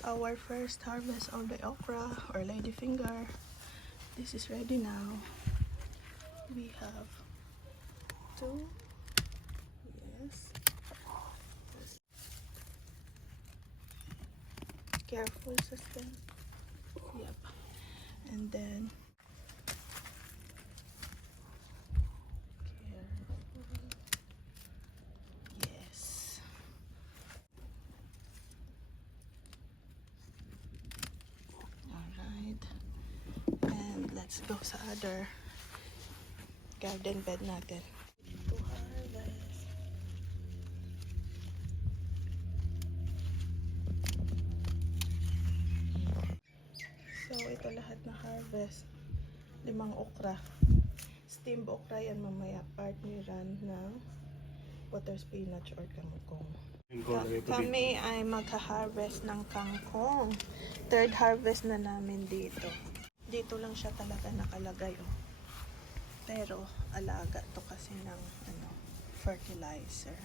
Our first harvest of the okra or ladyfinger. This is ready now. We have two. Yes. Careful, sister. Yep. And then careful. Yes. Alright. And let's go sa other garden bed natin. To harvest. So ito lahat na harvest. 5 okra. Steamed okra yan mamaya. Partneran ng water spinach or kangkong. Kami ay magha-harvest ng kangkong. Third harvest na namin dito. Dito lang siya talaga nakalagay. Oh. Pero alaga to kasi ng fertilizer.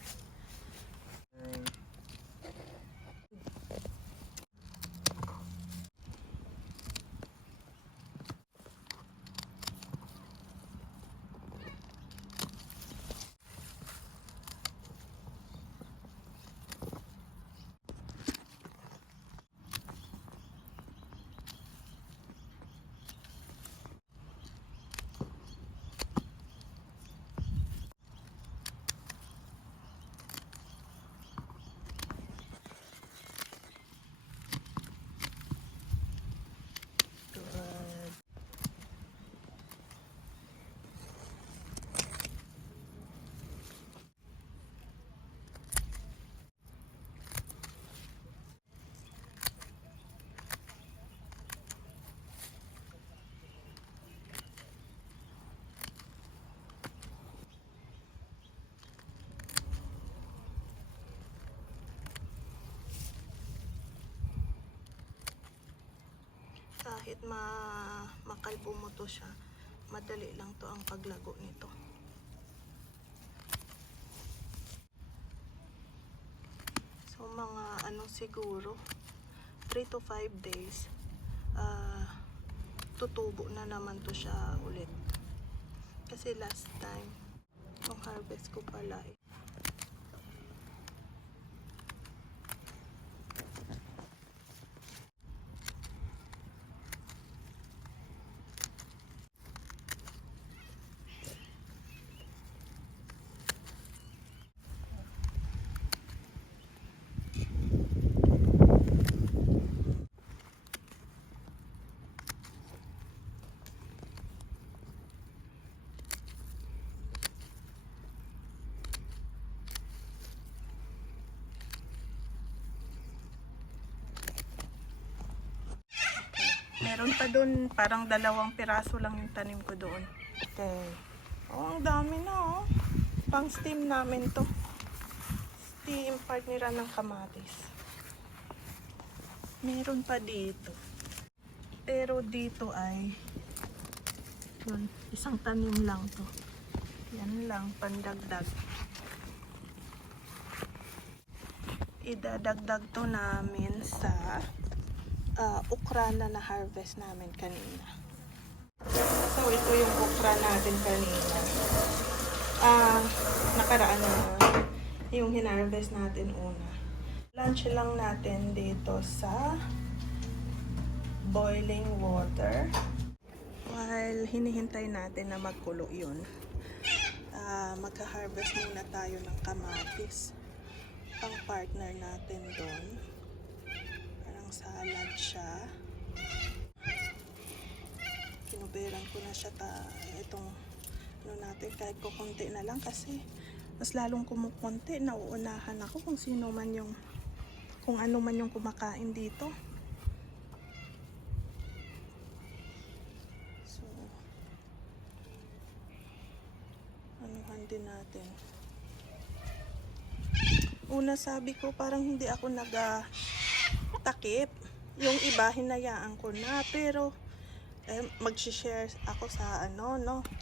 Kahit makalbo mo to siya, madali lang to ang paglago nito. So mga siguro 3 to 5 days tutubo na naman to siya ulit. Kasi last time yung harvest ko pala meron pa dun, parang 2 piraso lang yung tanim ko doon. Okay. Oh, ang dami na oh. Pang steam namin to. Steam partnera ng kamatis. Meron pa dito. Pero dito ay yun, isang tanim lang to. Yan lang, pandagdag. Idadagdag to namin sa okra na na-harvest namin kanina. So, ito yung okra natin kanina. Nakaraan na yung hinarvest natin una. Lunch lang natin dito sa boiling water. While hinihintay natin na magkulo yun, magka-harvest muna tayo ng kamatis. Pang partner natin doon. Salad siya. Kinuberan ko na siya itong natin kahit kukunti na lang kasi mas lalong kumukunti nauunahan ako kung sino man yung kung ano man yung kumakain dito. So anuhan din natin. Una sabi ko parang hindi ako takip. Yung iba hinayaan ko na pero mag-share ako sa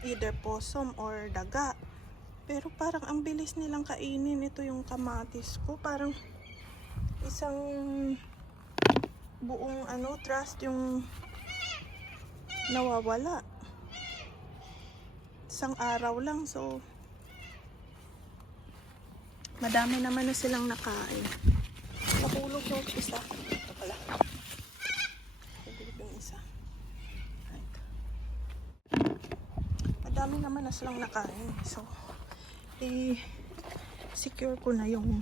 either possum or daga. Pero parang ang bilis nilang kainin. Ito yung kamatis ko, parang isang buong ano, trust yung nawawala. Isang araw lang, so madami naman na silang nakain. Nahulog yung isa. Ito pala. Nahulog yung isa. Right. Madami naman na silang nakain. So, i-secure ko na yung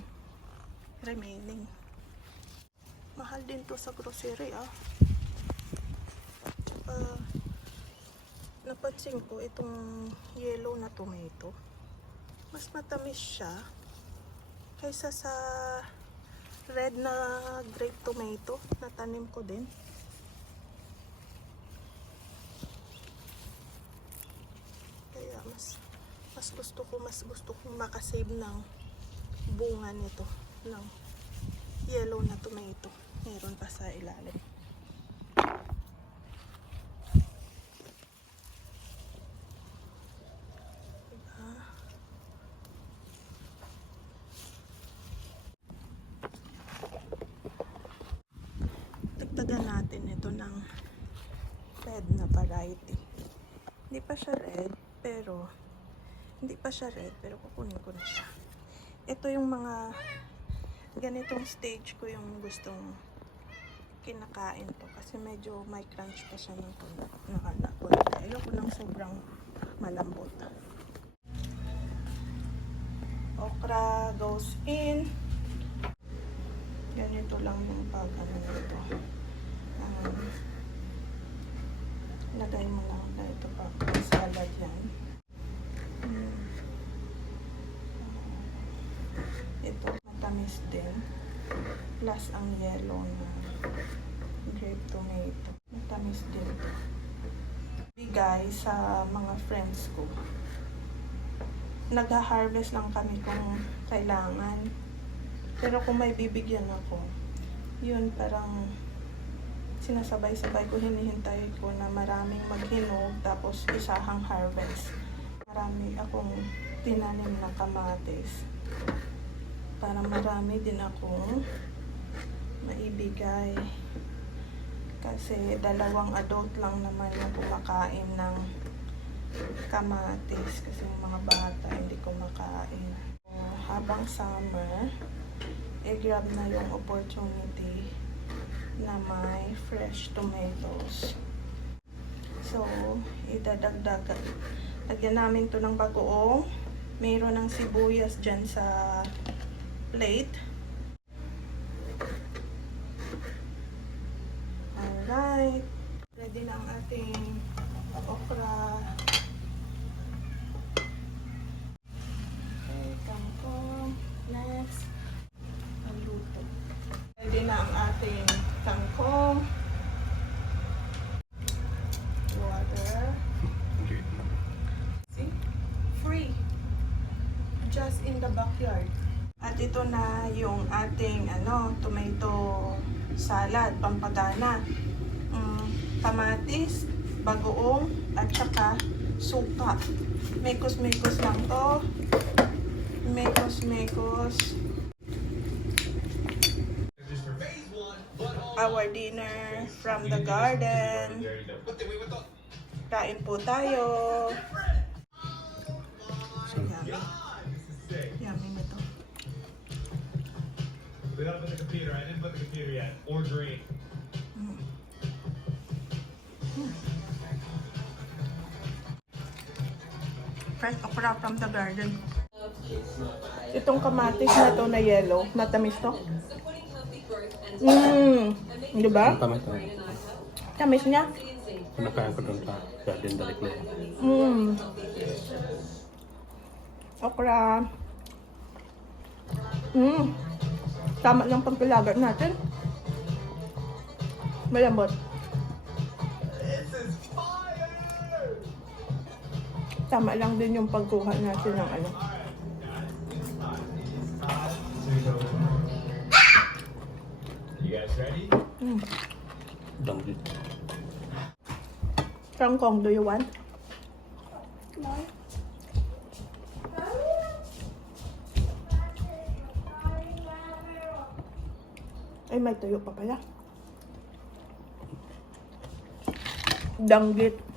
remaining. Mahal din to sa grocery, ah. Tsaka, napansin ko itong yellow na tomato. Mas matamis siya kaysa sa red na grape tomato na tanim ko din. Kaya mas gusto kong makasave ng bunga nito, ng yellow na tomato. Meron pa sa ilalim. Diba? Dagdagan natin ito ng red na variety. Hindi pa siya red, pero kukunin ko na siya. Ito yung mga ganitong stage ko yung gustong kinakain to kasi medyo may crunch pa siya ng konti. Ayoko ng sobrang malambot. Okra goes in. Ganito lang yung pag-ano nito. Lagay mo lang ganito pa salad yan. Ito matamis din. Plus ang yellow na grape tomato. Matamis din. Bigay sa mga friends ko. Nag-harvest lang kami kung kailangan. Pero kung may bibigyan ako, yun parang sinasabay-sabay ko, hinihintay ko na maraming maghinog tapos isahang harvest. Marami akong tinanim na kamatis. Para marami din akong maibigay. Kasi 2 adult lang naman yung kumakain ng kamatis. Kasi yung mga bata hindi kumakain. Habang summer, grab na yung opportunity na may fresh tomatoes. So, idadagdagan. Lagyan namin to ng bagoong. Mayroon ng sibuyas dyan sa plate. Alright. Ready na ang ating okra. Okay, kangkong. Next. Paluto. Ready na ang ating kangkong. Water. See? Free. Just in the backyard. At ito na yung ating tomato salad, pampagana. Kamatis, bagoong, at saka suka. Mekos-mekos lang to. Mekos-mekos. Our dinner from the garden. Kain po tayo. Yummy. Yummy na to. We gotta put the computer. I didn't put the computer yet. Or drink. Fresh okra from the garden. Itong kamatis na to na yellow, matamis to. Di ba? Tamis na. Tamis niya. Kinakain ko doon sa garden dalik na yan. Okra. Tama lang pagkalagat natin. Malambot. Tama lang din yung pagkuha natin ng ano. You guys ready? Dangdit. Kangkong, do you want? No. Ay, may tuyo pa pala. Danggit.